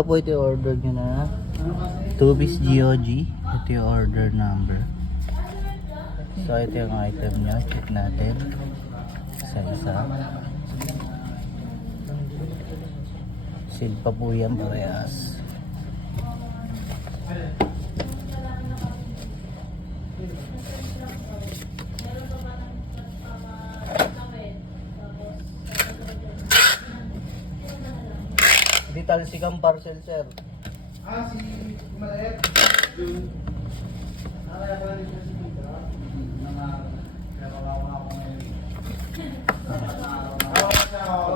Ito po ito yung order nyo na 2-piece GOG. Ito yung order number. So ito yung item nyo. Check natin. Isa-isa. Seal pa po yan parehas. Vital Sikam parcel, sir. Si Maliit. Nakaya ko rin siya si Peter. Kaya kawawa ako ngayon. Kawawa siya ako.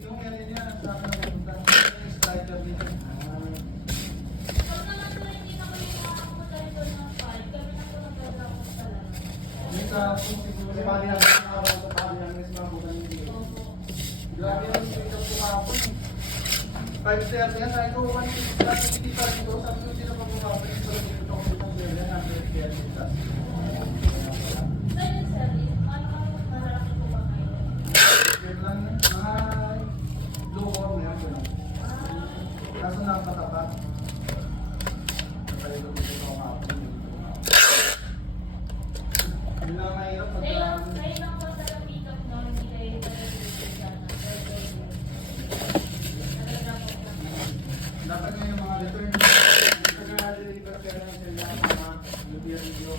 Yung yan niya, sa akin na punta. Yung striker dito. Kasi pagi lang ako sa pagi lang mas mabutan dito. Grabe yung dito po ako. 5:30 yan, sabi ko, hindi pa rin ito. Sabi ko, sila pa bumabalik. Pero dito ako dito ng bela, nasa FPL dito. Wait lang yan, mga low form yan. Kaso nakakatapat. Kaya ito dito ako kapon. Hindi lang mahirap pagka... Dapat nga yung mga return. Pagka-deliver ka lang sila mga lubiyan nyo.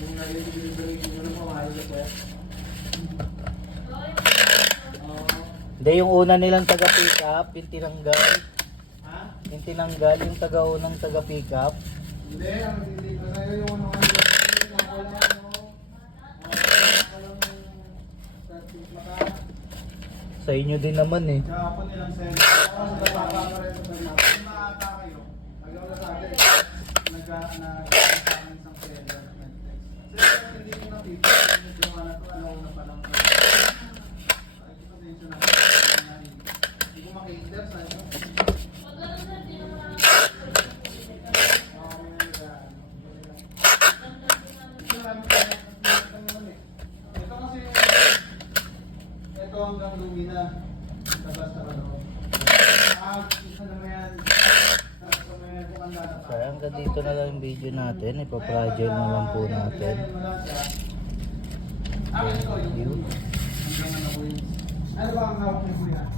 Yung nag-deliver nyo na pamahal ka po. Hindi, yung una nilang taga-pick up, yung tinanggal. Ha? Yung tinanggal, yung taga-unang taga-pick up. Hindi, ang deliver sa'yo yung ano nga Sa inyo din naman eh. kahapon nilang send. Ako sa baba pa rin sa pala. Kung makata kayo, agaw na sa atin. Nag-amin sa pera. Sir, hindi ko nakita. Hindi ko na ito. Alaw na pa lang. Pasensya na. Hindi ko makita. Saan yun? Ito kasi ito hanggang lumina. Labas na ano. Isa naman yan. Tapos naman yan kung ang lalata. So hanggang dito na lang yung video natin. Ipa-fragile na lang po natin. Akin ito Thank you. yung hanggang ano po yun. Ano ba ang hawak niyo po yan?